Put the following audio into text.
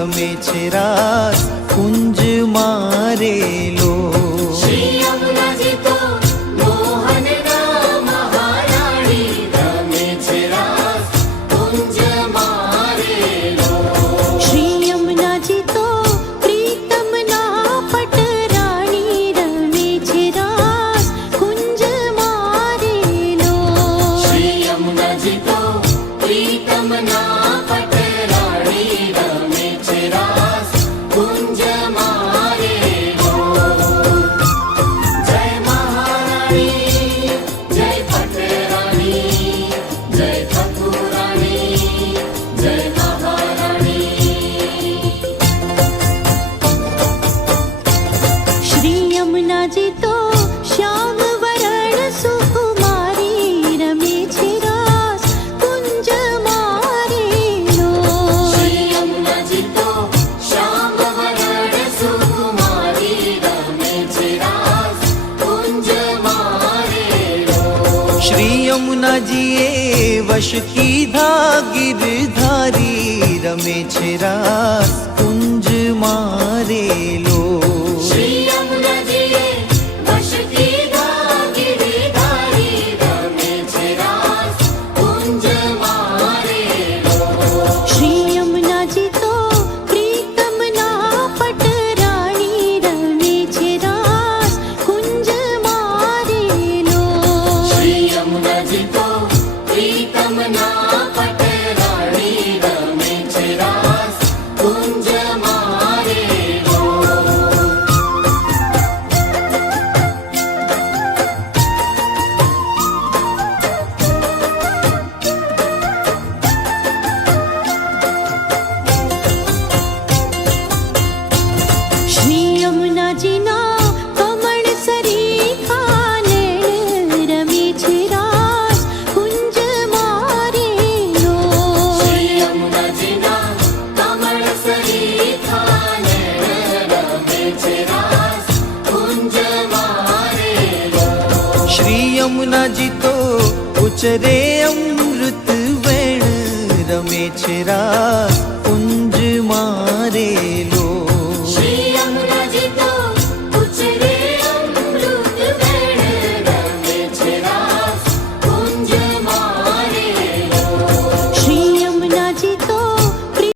રમે છે રાસ કુંજ મારેલો। શ્રી યમુનાજી તો મોહનના મહારાણી રમે છે રાસ કુંજ મારેલો। શ્રી યમુનાજી તો પ્રીતમના પટરાણી રમે છે રાસ કુંજ મારેલો। શ્રી યમુનાજી તો પ્રીતમના પટરાણી રમે છે રાસ કુંજ મારેલો। જય મહારાણી જય પટરાણી જય ઠાકુરાણી જય મહારાણી। શ્રી યમુનાજી તો શ્યામ વરણ સુકુમારી રમે છે રાસ કુંજ મારેલો। શ્રી યમુનાજી તો શ્યામ વરણ સુકુમારી રમે છે રાસ કુંજ મારેલો। શ્રી યમુનાજીએ વશ કીધા ગિરધારી રમે છે રાસ કુંજ મારેલો। શ્રી યમુનાજીએ વશ કીધા ગિરધારી રમે છે રાસ કુંજ મારેલો। શ્રી યમુનાજી તો પ્રીતમના પટરાણી રમે છે રાસ કુંજ મારેલો। શ્રી યમુનાજી તો પ્રીતમના પટરાણી રમે છે રાસ કુંજ મારેલો। શ્રી યમુનાજીના કમળ સરીખા નયન રમે છે રાસ કુંજ મારેલો। શ્રી યમુનાજીના કમળ સરીખા નયન રમે છે રાસ કુંજ મારેલો। શ્રી યમુનાજી તો ઉચરે અમૃત વેણ રમે છે રાસ